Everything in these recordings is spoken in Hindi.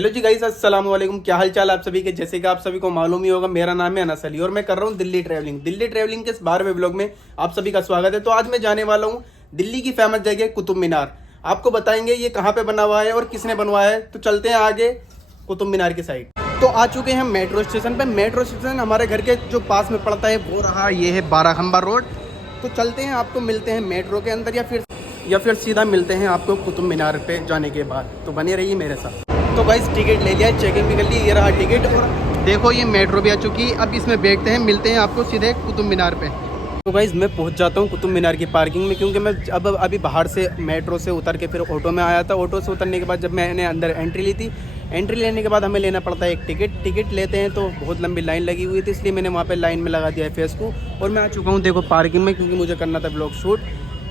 हेलो जी गाइस, अस्सलाम वालेकुम। क्या हाल चाल आप सभी के। जैसे कि आप सभी को मालूम ही होगा, मेरा नाम है अनस अली और मैं कर रहा हूँ दिल्ली ट्रैवलिंग के इस 12वें व्लॉग में आप सभी का स्वागत है। तो आज मैं जाने वाला हूँ दिल्ली की फेमस जगह कुतुब मीनार। आपको बताएंगे ये कहाँ पे बना हुआ है और किसने बनवाया है। तो चलते हैं आगे कुतुब मीनार की साइड। तो आ चुके हैं मेट्रो स्टेशन पे। मेट्रो स्टेशन हमारे घर के जो पास में पड़ता है वो रहा, ये है 12 खंबा रोड। तो चलते हैं, आपको मिलते हैं मेट्रो के अंदर या फिर सीधा मिलते हैं आपको कुतुब मीनार पे जाने के बाद। तो बने रहिए मेरे साथ। तो गाइस टिकट ले लिया, चेकिंग भी कर ली, ये रहा टिकट। और देखो ये मेट्रो भी आ चुकी है। अब इसमें बैठते हैं, मिलते हैं आपको सीधे कुतुब मीनार पे। तो गाइस मैं पहुंच जाता हूँ कुतुब मीनार की पार्किंग में, क्योंकि मैं अभी बाहर से मेट्रो से उतर के फिर ऑटो में आया था। ऑटो से उतरने के बाद जब मैंने अंदर एंट्री ली थी, एंट्री लेने के बाद हमें लेना पड़ता है एक टिकट लेते हैं। तो बहुत लंबी लाइन लगी हुई थी, इसलिए मैंने वहाँ पर लाइन में लगा दिया है फेस को। और मैं आ चुका हूँ देखो पार्किंग में, क्योंकि मुझे करना था ब्लॉग शूट।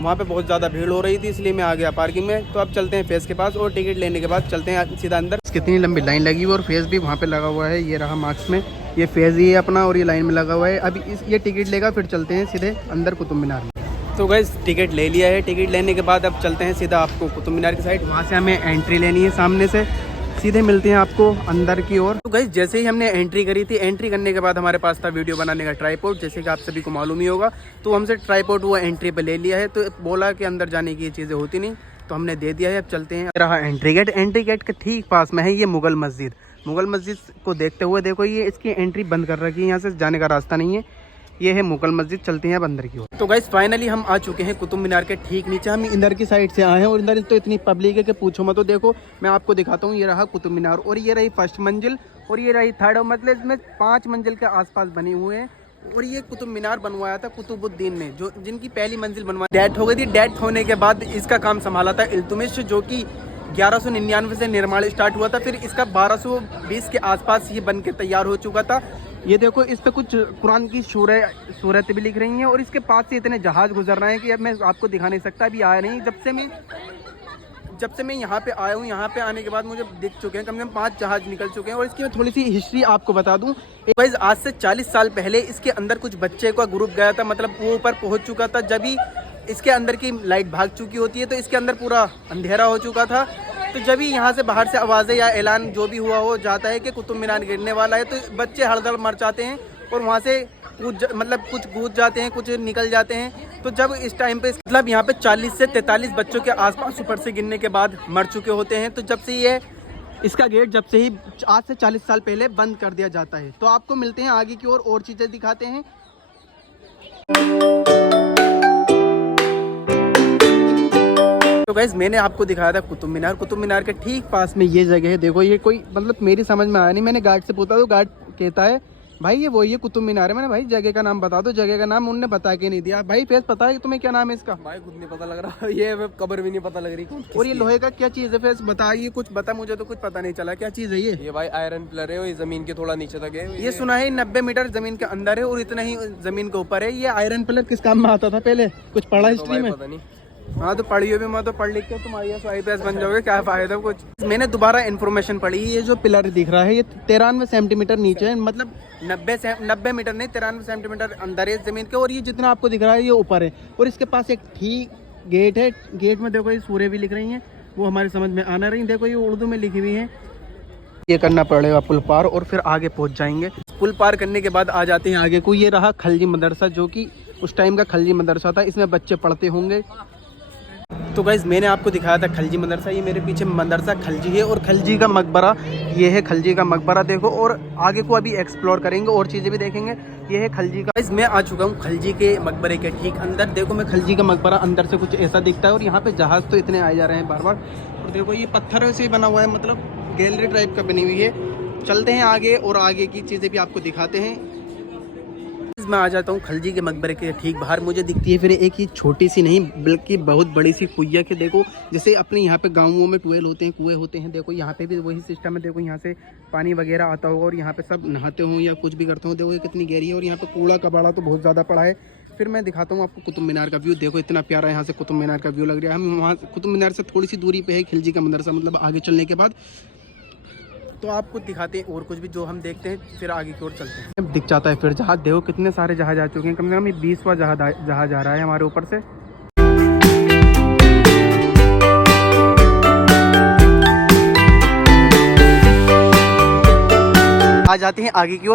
वहाँ पे बहुत ज़्यादा भीड़ हो रही थी, इसलिए मैं आ गया पार्किंग में। तो अब चलते हैं फेस के पास और टिकट लेने के बाद चलते हैं सीधा अंदर। कितनी लंबी लाइन लगी हुई और फेस भी वहाँ पे लगा हुआ है। ये रहा मार्क्स में, ये फेस ही है अपना और ये लाइन में लगा हुआ है। अभी ये टिकट लेगा, फिर चलते हैं सीधे अंदर कुतुब मीनार में। तो गाइस टिकट ले लिया है। टिकट लेने के बाद अब चलते हैं सीधा आपको कुतुब मीनार की साइड। वहाँ से हमें एंट्री लेनी है, सामने से सीधे मिलते हैं आपको अंदर की ओर। तो गाइस जैसे ही हमने एंट्री करी थी, एंट्री करने के बाद हमारे पास था वीडियो बनाने का ट्राइपॉड, जैसे कि आप सभी को मालूम ही होगा। तो हमसे ट्राइपॉड वो एंट्री पे ले लिया है। तो बोला कि अंदर जाने की ये चीज़ें होती नहीं, तो हमने दे दिया है। अब चलते हैं। रहा एंट्री गेट के ठीक पास में है ये मुगल मस्जिद को देखते हुए देखो ये इसकी एंट्री बंद कर रखी है, यहाँ से जाने का रास्ता नहीं है। ये है मुगल मस्जिद, चलते हैं अब अंदर की ओर। तो गाइस फाइनली हम आ चुके हैं कुतुब मीनार के ठीक नीचे। हम इधर की साइड से आए हैं और इधर तो इतनी पब्लिक है कि पूछो मत। तो देखो मैं आपको दिखाता हूँ, ये रहा कुतुब मीनार और ये रही फर्स्ट मंजिल और ये रही थर्ड। मतलब इसमें 5 मंजिल के आसपास बने हुए हैं। और ये कुतुब मीनार बनवाया था कुतुबुद्दीन ने, जो जिनकी पहली मंजिल बनवाई डेथ हो गई थी। डेथ होने के बाद इसका काम संभाला था इल्तुतमिश, जो कि 1199 से निर्माण स्टार्ट हुआ था। फिर इसका 1220 के आसपास ये बन के तैयार हो चुका था। ये देखो इस पे कुछ कुरान की सूरत भी लिख रही हैं। और इसके पास से इतने जहाज गुजर रहे हैं कि अब मैं आपको दिखा नहीं सकता, अभी आया नहीं। जब से मैं यहाँ पे आया हूँ, यहाँ पे आने के बाद मुझे दिख चुके हैं कम से कम 5 जहाज निकल चुके हैं। और इसकी मैं थोड़ी सी हिस्ट्री आपको बता दूँ। गाइस आज से 40 साल पहले इसके अंदर कुछ बच्चे का ग्रुप गया था, मतलब वो ऊपर पहुँच चुका था। जब ही इसके अंदर की लाइट भाग चुकी होती है तो इसके अंदर पूरा अंधेरा हो चुका था। तो जब ही यहाँ से बाहर से आवाज़ें या ऐलान जो भी हुआ हो जाता है कि कुतुब मीनार गिरने वाला है, तो बच्चे हड़बड़ मर जाते हैं और वहाँ से कुछ कूद जाते हैं, कुछ निकल जाते हैं। तो जब इस टाइम पे मतलब यहाँ पे 40 से 43 बच्चों के आसपास ऊपर से गिरने के बाद मर चुके होते हैं। तो जब से ये इसका गेट जब से ही आज से 40 साल पहले बंद कर दिया जाता है। तो आपको मिलते हैं आगे की ओर और चीज़ें दिखाते हैं। तो गाइस मैंने आपको दिखाया था कुतुब मीनार के ठीक पास में ये जगह है। देखो ये कोई मतलब मेरी समझ में आया नहीं। मैंने गार्ड से पूछा तो गार्ड कहता है भाई ये वही है कुतुब मीनार है। मैंने भाई जगह का नाम बता दो, जगह का नाम उन्होंने बता के नहीं दिया। भाई फेस पता है तुम्हें क्या नाम है इसका? भाई खुद नहीं पता लग रहा ये कब्र भी नहीं पता लग रही। और ये लोहे का क्या चीज़ है फेस बताइए, कुछ बता, मुझे तो कुछ पता नहीं चला क्या चीज़ है ये। भाई आयरन पिलर है, ये जमीन के थोड़ा नीचे तक है। ये सुना है 90 मीटर जमीन के अंदर है और इतना ही जमीन के ऊपर है। ये आयरन पिलर किस काम में आता था पहले, कुछ पढ़ा हिस्ट्री में? पता नहीं। हाँ तो पढ़ियो भी, मैं तो पढ़ लिख के तुम IAS IPS बन जाओगे, क्या फायदा कुछ। मैंने दोबारा इन्फॉर्मेशन पढ़ी, ये जो पिलर दिख रहा है ये 93 सेंटीमीटर नीचे है, मतलब 90 मीटर नहीं 93 सेंटीमीटर अंदर है जमीन के। और ये जितना आपको दिख रहा है ये ऊपर है। और इसके पास एक ठीक गेट है। गेट में देखो ये सूर्य भी लिख रही हैं, वो हमारी समझ में आना रही। देखो ये उर्दू में लिखी हुई है। ये करना पड़ेगा पुल पार और फिर आगे पहुंच जाएंगे। पुल पार करने के बाद आ जाते हैं आगे को। ये रहा खलजी मदरसा, जो कि उस टाइम का खलजी मदरसा था, इसमें बच्चे पढ़ते होंगे। तो गाइज मैंने आपको दिखाया था खलजी मदरसा, ये मेरे पीछे मदरसा खलजी है। और खलजी का मकबरा, ये है खलजी का मकबरा देखो। और आगे को अभी एक्सप्लोर करेंगे और चीज़ें भी देखेंगे। ये है खलजी का। गाइज मैं आ चुका हूँ खलजी के मकबरे के ठीक अंदर। देखो मैं खलजी का मकबरा अंदर से कुछ ऐसा दिखता है। और यहाँ पे जहाज तो इतने आए जा रहे हैं बार बार। और देखो ये पत्थर से बना हुआ है, मतलब गैलरी टाइप का बनी हुई है। चलते हैं आगे और आगे की चीज़ें भी आपको दिखाते हैं। मैं आ जाता हूँ खलजी के मकबरे के ठीक बाहर। मुझे दिखती है फिर एक ही छोटी सी नहीं बल्कि बहुत बड़ी सी कुइया के। देखो जैसे अपने यहाँ पे गाँवों में ट्यूबवेल होते हैं, कुएँ होते हैं, देखो यहाँ पे भी वही सिस्टम है। देखो यहाँ से पानी वगैरह आता होगा और यहाँ पे सब नहाते हों या कुछ भी करते हो। देखो ये कितनी गहरी है और यहाँ पे कूड़ा कबाड़ा तो बहुत ज़्यादा पड़ा है। फिर मैं दिखाता हूँ आपको कुतुब मीनार का व्यू। देखो इतना प्यारा यहाँ से कुतुब मीनार का व्यू लग रहा है। हम वहाँ कुतुब मीनार से थोड़ी सी दूरी पे है खिलजी का मदरसा, मतलब आगे चलने के बाद। तो आपको दिखाते हैं और कुछ भी जो हम देखते हैं, फिर आगे की ओर चलते हैं। दिख जाता है फिर जहाज। देखो कितने सारे जहाज आ चुके हैं, कम से कम 20वां जहाज आ रहा है हमारे ऊपर से। आ जाते हैं आगे की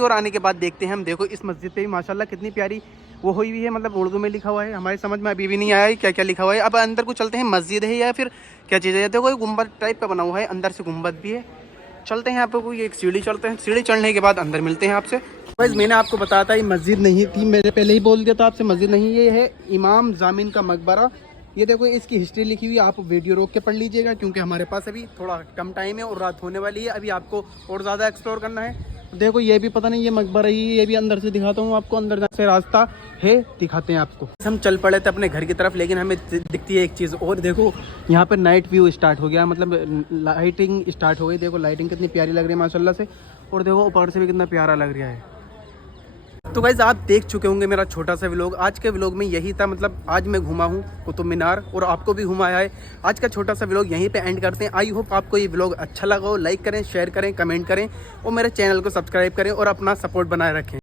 ओर आने के बाद देखते हैं हम। देखो इस मस्जिद पे भी माशाल्लाह कितनी प्यारी वो हुई हुई है, मतलब उर्दू में लिखा हुआ है। हमारे समझ में अभी भी नहीं आया है क्या क्या लिखा हुआ है। अब अंदर को चलते हैं, मस्जिद है या फिर क्या चीज़ है। देखो गुम्बद टाइप का बना हुआ है, अंदर से गुम्बद भी है। चलते हैं यहाँ पे कोई एक सीढ़ी चलते हैं, सीढ़ी चढ़ने के बाद अंदर मिलते हैं आपसे। बस मैंने आपको बताया था ये मस्जिद नहीं थी, मैंने पहले ही बोल दिया था आपसे मस्जिद नहीं, ये है इमाम जामिन का मकबरा। ये देखो इसकी हिस्ट्री लिखी हुई है, आप वीडियो रोक के पढ़ लीजिएगा क्योंकि हमारे पास अभी थोड़ा कम टाइम है और रात होने वाली है। अभी आपको और ज़्यादा एक्सप्लोर करना है। देखो ये भी पता नहीं ये मकबरा ही, ये भी अंदर से दिखाता हूँ आपको, अंदर से रास्ता है, दिखाते हैं आपको। हम चल पड़े थे अपने घर की तरफ, लेकिन हमें दिखती है एक चीज़ और। देखो यहाँ पर नाइट व्यू स्टार्ट हो गया, मतलब लाइटिंग स्टार्ट हो गई। देखो लाइटिंग कितनी प्यारी लग रही है माशाल्लाह से, और देखो ऊपर से भी कितना प्यारा लग रहा है। तो गाइस आप देख चुके होंगे मेरा छोटा सा व्लॉग। आज के व्लॉग में यही था, मतलब आज मैं घुमा हूँ कुतुब मीनार और आपको भी घुमाया है। आज का छोटा सा व्लॉग यहीं पे एंड करते हैं। आई होप आपको ये व्लॉग अच्छा लगा हो। लाइक करें, शेयर करें, कमेंट करें और मेरे चैनल को सब्सक्राइब करें और अपना सपोर्ट बनाए रखें।